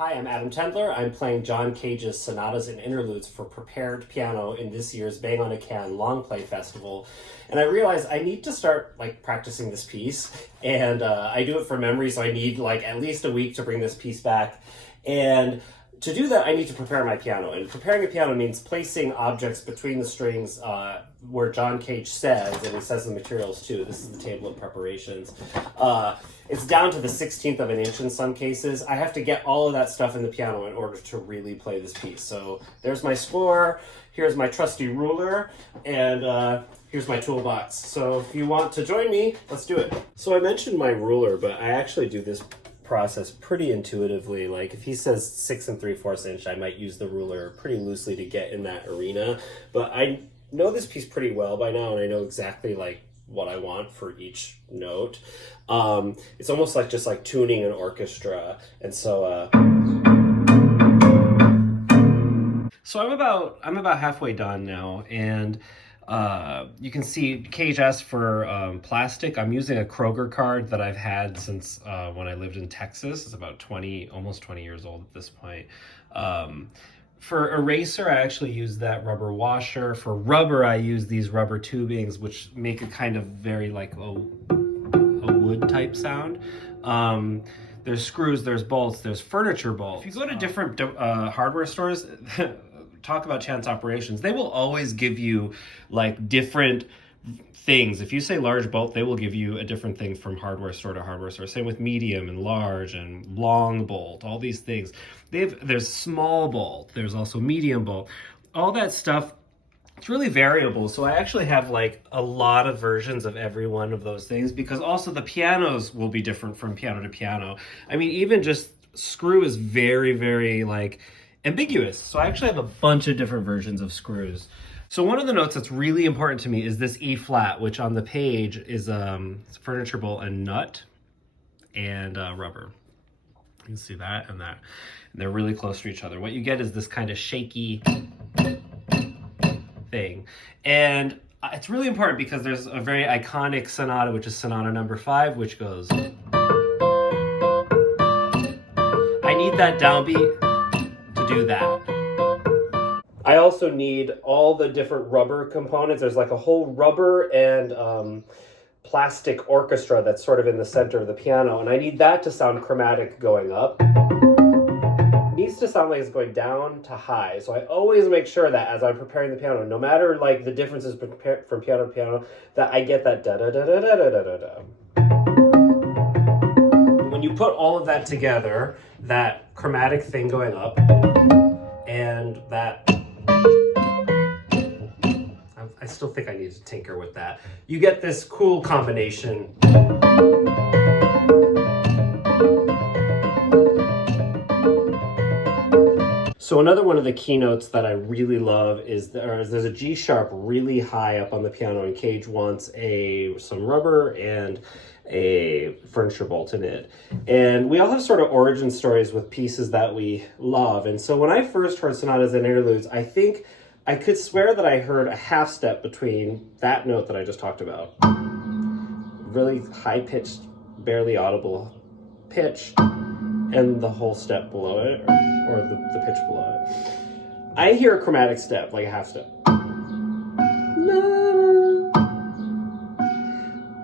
Hi, I'm Adam Tendler. I'm playing John Cage's Sonatas and Interludes for prepared piano in this year's Bang on a Can Long Play Festival. And I realized I need to start practicing this piece. And I do it from memory, so I need at least a week to bring this piece back. And to do that, I need to prepare my piano. And preparing a piano means placing objects between the strings where John Cage says, and he says the materials too. This is the table of preparations. It's down to the 16th of an inch in some cases. I have to get all of that stuff in the piano in order to really play this piece. So there's my score, here's my trusty ruler, and here's my toolbox. So if you want to join me, let's do it. So I mentioned my ruler, but I actually do this process pretty intuitively. Like if he says 6 3/4 inch, I might use the ruler pretty loosely to get in that arena. But I know this piece pretty well by now, and I know exactly what I want for each note. It's almost just like tuning an orchestra. And so I'm about halfway done now, and you can see Cage asked for plastic. I'm using a Kroger card that I've had since when I lived in Texas. It's about almost 20 years old at this point. For eraser, I actually use that rubber washer. For rubber, I use these rubber tubings, which make a kind of very a wood type sound. There's screws, there's bolts, there's furniture bolts. If you go to different hardware stores, talk about chance operations, they will always give you different things. If you say large bolt, they will give you a different thing from hardware store to hardware store. Same with medium and large and long bolt, all these things. There's small bolt, there's also medium bolt, all that stuff. It's really variable. So I actually have a lot of versions of every one of those things, because also the pianos will be different from piano to piano. I mean, even just screw is very, very ambiguous. So I actually have a bunch of different versions of screws. So one of the notes that's really important to me is this E flat, which on the page is furniture bolt and nut and rubber. You can see that and that. And they're really close to each other. What you get is this kind of shaky thing. And it's really important because there's a very iconic sonata, which is Sonata number 5, which goes. I need that downbeat to do that. I also need all the different rubber components. There's a whole rubber and plastic orchestra that's sort of in the center of the piano, and I need that to sound chromatic going up. It needs to sound like it's going down to high. So I always make sure that as I'm preparing the piano, no matter the differences from piano to piano, that I get that da da da da da da da da. When you put all of that together, that chromatic thing going up and that, I still think I need to tinker with that. You get this cool combination. So another one of the keynotes that I really love is there's a G sharp really high up on the piano, and Cage wants some rubber and a furniture bolt in it. And we all have sort of origin stories with pieces that we love. And so when I first heard Sonatas and Interludes, I think I could swear that I heard a half step between that note that I just talked about, really high-pitched, barely audible pitch, and the whole step below it, or the pitch below it. I hear a chromatic step, like a half step.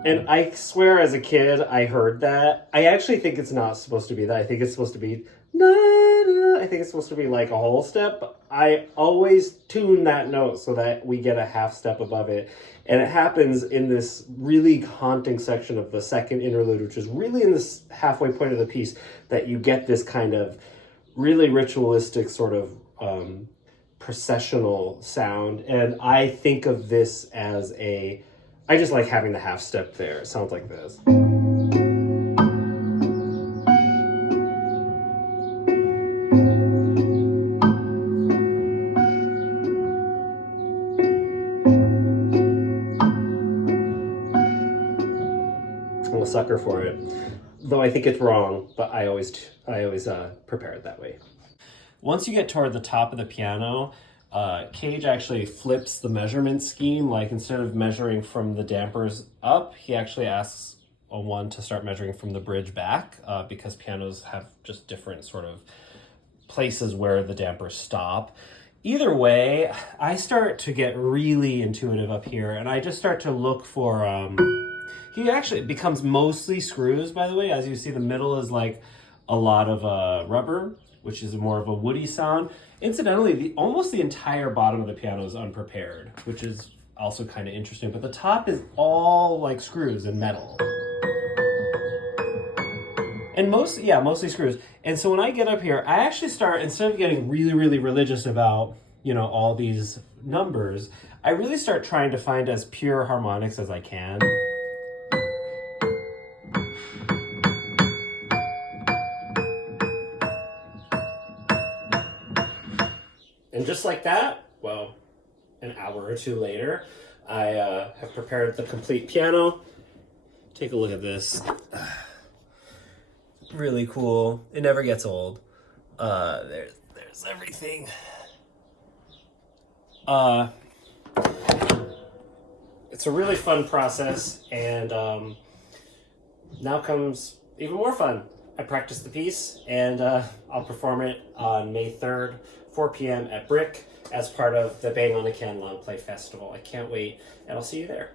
And I swear as a kid, I heard that. I actually think it's not supposed to be that. I think it's supposed to be I think it's supposed to be a whole step. I always tune that note so that we get a half step above it. And it happens in this really haunting section of the second interlude, which is really in this halfway point of the piece, that you get this kind of really ritualistic sort of processional sound. And I think of this as I just like having the half step there. It sounds like this. I'm a sucker for it, though I think it's wrong, but I always prepare it that way. Once you get toward the top of the piano, Cage actually flips the measurement scheme. Instead of measuring from the dampers up, he actually asks a one to start measuring from the bridge back, because pianos have just different sort of places where the dampers stop. Either way, I start to get really intuitive up here, and I just start to look for, he actually becomes mostly screws, by the way. As you see, the middle is like a lot of rubber, which is more of a woody sound. Incidentally, almost the entire bottom of the piano is unprepared, which is also kind of interesting, but the top is all like screws and metal. And mostly screws. And so when I get up here, I actually start, instead of getting really, really religious about, all these numbers, I really start trying to find as pure harmonics as I can. And just like that, well, an hour or two later, I have prepared the complete piano. Take a look at this. Really cool. It never gets old. There's everything. It's a really fun process, and now comes even more fun. I practiced the piece, and I'll perform it on May 3rd, 4 p.m. at Brick as part of the Bang on a Can Long Play Festival. I can't wait, and I'll see you there.